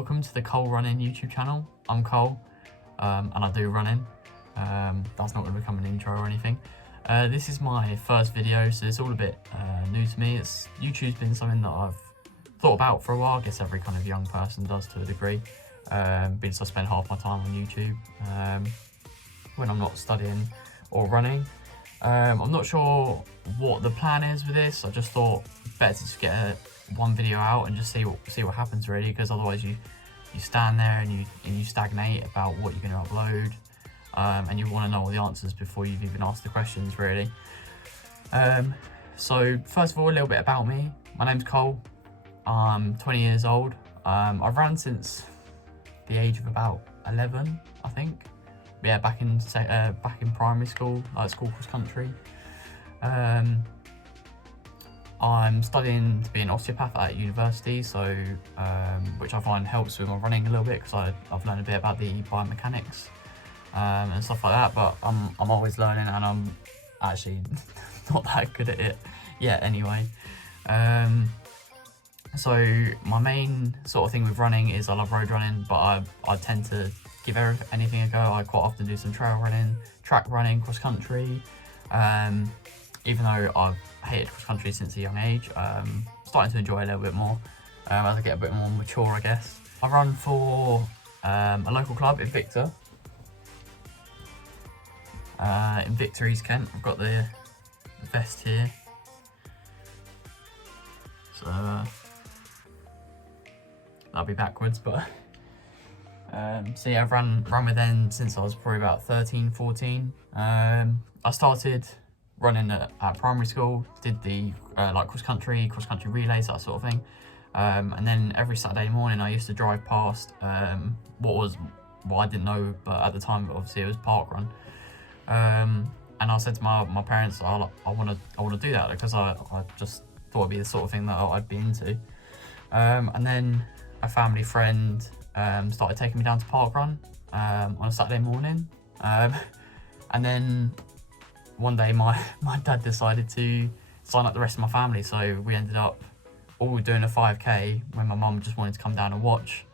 welcome to the Cole Running YouTube channel. I'm Cole, and I do running. That's not going to become an intro or anything. This is my first video, so it's all a bit new to me. YouTube's been something that I've thought about for a while. I guess every kind of young person does to a degree. Because I spend half my time on YouTube when I'm not studying or running. I'm not sure what the plan is with this. I just thought better to just get one video out and just see what happens really, because otherwise you stand there and you stagnate about what you're going to upload, and you want to know all the answers before you've even asked the questions really. So first of all, a little bit about me. My name's Cole. I'm 20 years old. I've run since the age of about 11, I think. Yeah, back in primary school, school cross country. I'm studying to be an osteopath at university, so which I find helps with my running a little bit, because I've learned a bit about the biomechanics and stuff like that. But I'm always learning, and I'm actually not that good at it yet anyway. So my main sort of thing with running is I love road running, but I tend to give anything a go. I quite often do some trail running, track running, cross country. Even though I've hated cross country since a young age, starting to enjoy it a little bit more as I get a bit more mature, I guess. I run for a local club in Victor, East Kent. I've got the vest here, so that'll be backwards, but so yeah, I've run with them since I was probably about 13, 14. I started running at primary school, did the like cross country relays, that sort of thing. And then every Saturday morning I used to drive past what I didn't know, but at the time obviously it was park run. And I said to my parents, I want to do that, because I just thought it'd be the sort of thing that I'd be into. And then a family friend started taking me down to park run on a Saturday morning. And then one day my dad decided to sign up the rest of my family, so we ended up all doing a 5k when my mum just wanted to come down and watch.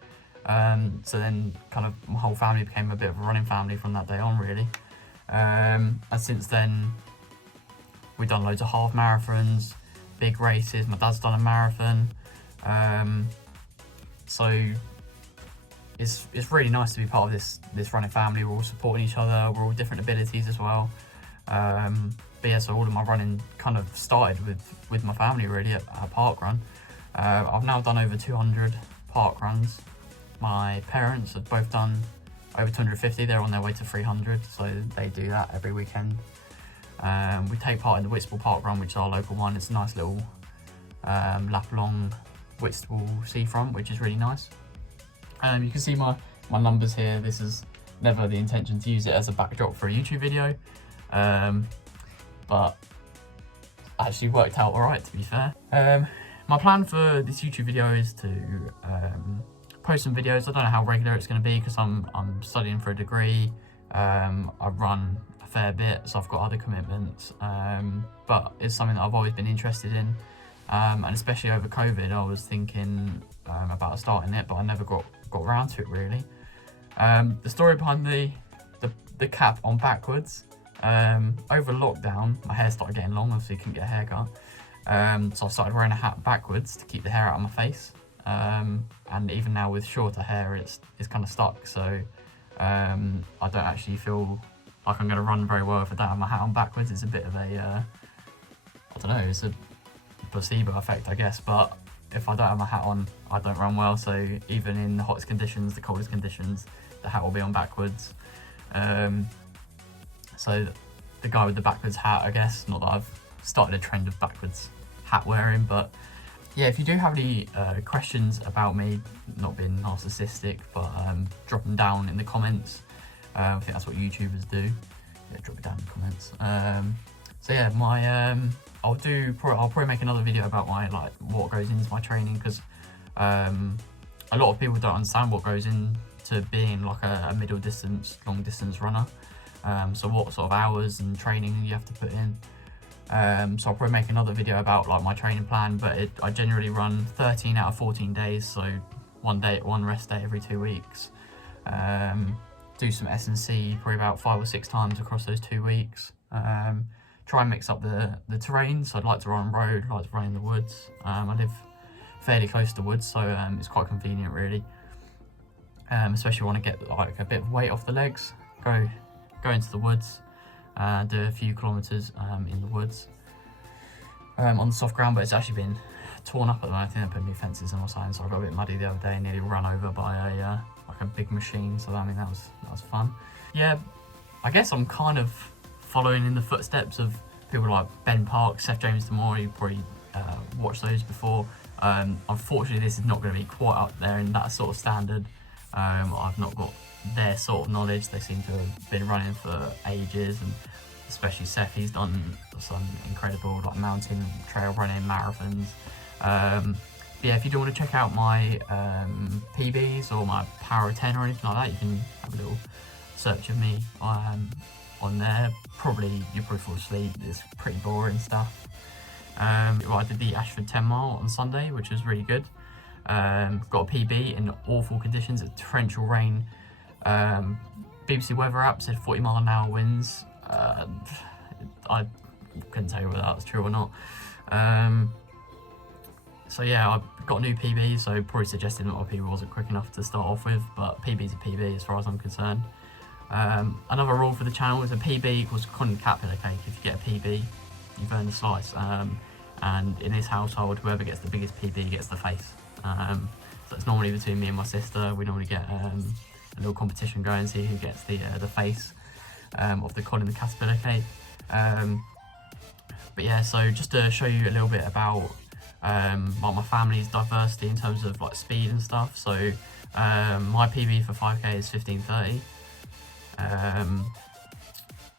So then kind of my whole family became a bit of a running family from that day on really. And since then we've done loads of half marathons, big races. My dad's done a marathon. So it's really nice to be part of this running family. We're all supporting each other, we're all different abilities as well. But yeah, so all of my running kind of started with my family really at park run. I've now done over 200 park runs. My parents have both done over 250. They're on their way to 300, so they do that every weekend. We take part in the Whitstable Park Run, which is our local one. It's a nice little lap along Whitstable seafront, which is really nice. You can see my numbers here. This is never the intention to use it as a backdrop for a YouTube video, but actually worked out alright, to be fair. My plan for this YouTube video is to post some videos. I don't know how regular it's going to be, because I'm studying for a degree. I run a fair bit, so I've got other commitments, but it's something that I've always been interested in. And especially over COVID, I was thinking about starting it, but I never got around to it really. The story behind the cap on backwards, over lockdown, my hair started getting long, obviously couldn't get a haircut. So I started wearing a hat backwards to keep the hair out of my face. And even now with shorter hair, it's kind of stuck. So I don't actually feel like I'm going to run very well if I don't have my hat on backwards. It's a bit of a, I don't know, it's a placebo effect, I guess. But if I don't have my hat on, I don't run well. So even in the hottest conditions, the coldest conditions, the hat will be on backwards. So the guy with the backwards hat, I guess, not that I've started a trend of backwards hat wearing, but yeah, if you do have any questions about me, not being narcissistic, but drop them down in the comments. I think that's what YouTubers do. Yeah, drop it down in the comments. So yeah, I'll probably make another video about what goes into my training, because a lot of people don't understand what goes into being like a middle distance, long distance runner. So what sort of hours and training you have to put in. So I'll probably make another video about like my training plan, but I generally run 13 out of 14 days, so one rest day every 2 weeks. Do some S&C probably about 5 or 6 times across those 2 weeks. Try and mix up the terrain, so I'd like to run on road, like to run in the woods. I live fairly close to the woods, so it's quite convenient really. Especially when I get like a bit of weight off the legs, go into the woods, do a few kilometres in the woods on the soft ground, but it's actually been torn up at the moment. I think they put new fences in or something, so I got a bit muddy the other day and nearly run over by a like a big machine, so I mean that was fun. Yeah, I guess I'm kind of following in the footsteps of people like Ben Park, Seth James Demore. You probably watched those before. Unfortunately, this is not going to be quite up there in that sort of standard. I've not got their sort of knowledge. They seem to have been running for ages, and especially Seth, he's done some incredible like mountain trail running marathons. Yeah, if you do want to check out my PBs or my Power of 10 or anything like that, you can have a little search of me on there. You'll probably fall asleep. It's pretty boring stuff. Well, I did the Ashford 10 mile on Sunday, which was really good. Got a PB in awful conditions, it's torrential rain. BBC weather app said 40-mile-an-hour winds. I couldn't tell you whether that's true or not. So yeah, I got a new PB, so probably suggesting that my PB wasn't quick enough to start off with, but PB's a PB as far as I'm concerned. Another rule for the channel is a PB equals condensed cat pillow cake. If you get a PB, you've earned a slice. And in this household, whoever gets the biggest PB gets the face. So it's normally between me and my sister. We normally get a little competition going, see who gets the face of the cod in the caterpillar cake. But yeah, so just to show you a little bit about my family's diversity in terms of like speed and stuff. So my PB for 5k is 15:30.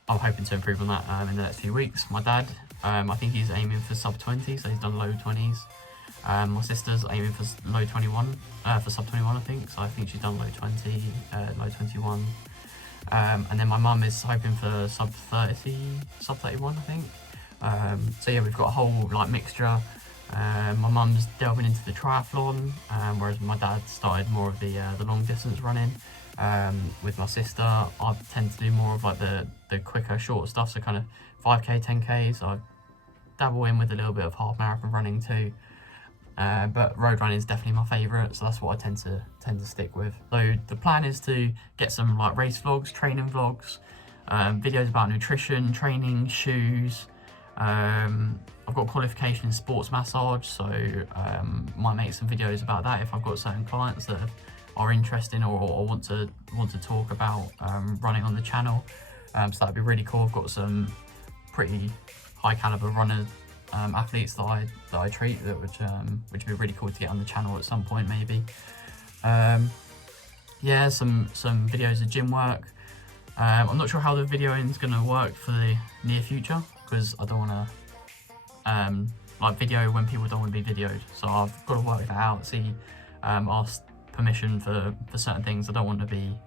I'm hoping to improve on that in the next few weeks. My dad, I think he's aiming for sub 20, so he's done low 20s. My sister's aiming for low 21, for sub 21 I think, so I think she's done low 20, low 21. And then my mum is hoping for sub 30, sub 31 I think. So yeah, we've got a whole like mixture. My mum's delving into the triathlon, whereas my dad started more of the long distance running. With my sister, I tend to do more of like the quicker, shorter stuff, so kind of 5k, 10k. So I dabble in with a little bit of half marathon running too. But road running is definitely my favourite, so that's what I tend to stick with. So the plan is to get some like race vlogs, training vlogs, videos about nutrition, training, shoes. I've got qualification in sports massage, so might make some videos about that if I've got certain clients that are interested or want to talk about running on the channel. So that'd be really cool. I've got some pretty high caliber runners, athletes that I treat, that which would be really cool to get on the channel at some point maybe. Yeah, some videos of gym work. I'm not sure how the videoing is going to work for the near future, because I don't want to like video when people don't want to be videoed. So I've got to work that out, ask permission for certain things. I don't want to be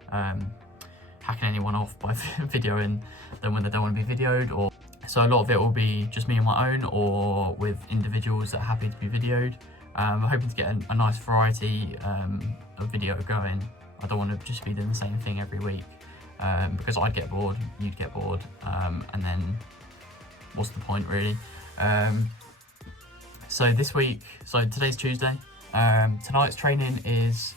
hacking anyone off by videoing them when they don't want to be videoed. So a lot of it will be just me on my own or with individuals that are happy to be videoed. I'm hoping to get a nice variety of video going. I don't want to just be doing the same thing every week, because I'd get bored, you'd get bored, and then what's the point really? So today's Tuesday. Tonight's training is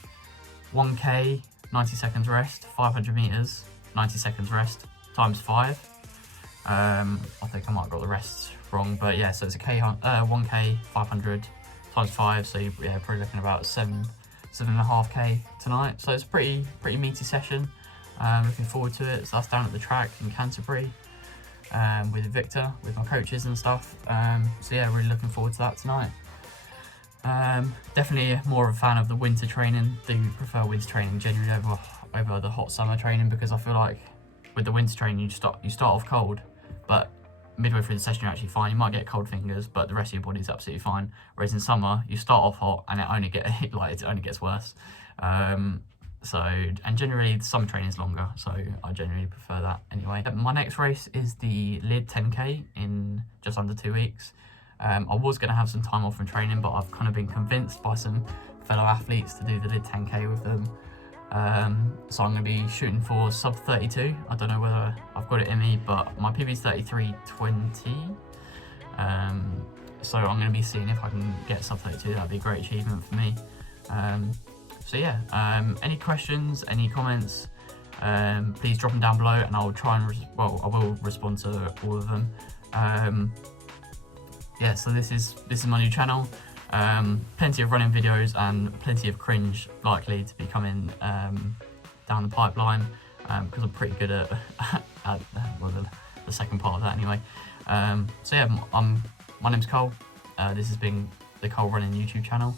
1k, 90 seconds rest, 500 meters, 90 seconds rest, times 5. I think I might have got the rest wrong, but yeah, so it's 1k, 500 times 5, so yeah, probably looking about 7.5k tonight. So it's a pretty meaty session. Looking forward to it. So that's down at the track in Canterbury with Victor, with my coaches and stuff. So yeah, really looking forward to that tonight. Definitely more of a fan of the winter training. Do prefer winter training generally over the hot summer training, because I feel like with the winter training you start off cold, but midway through the session you're actually fine. You might get cold fingers, but the rest of your body's absolutely fine. Whereas in summer you start off hot and it only gets worse. And generally the summer training is longer, so I generally prefer that anyway. My next race is the Lid 10k in just under 2 weeks. I was going to have some time off from training, but I've kind of been convinced by some fellow athletes to do the 10k with them. So I'm going to be shooting for sub 32. I don't know whether I've got it in me, but my PB is 33:20. So I'm going to be seeing if I can get sub 32. That'd be a great achievement for me. So yeah, any questions, any comments, please drop them down below, and I'll try and I will respond to all of them. Yeah, so this is my new channel. Plenty of running videos and plenty of cringe likely to be coming down the pipeline, because I'm pretty good at, the second part of that anyway. So yeah, my name's Cole. This has been the Cole Running YouTube channel.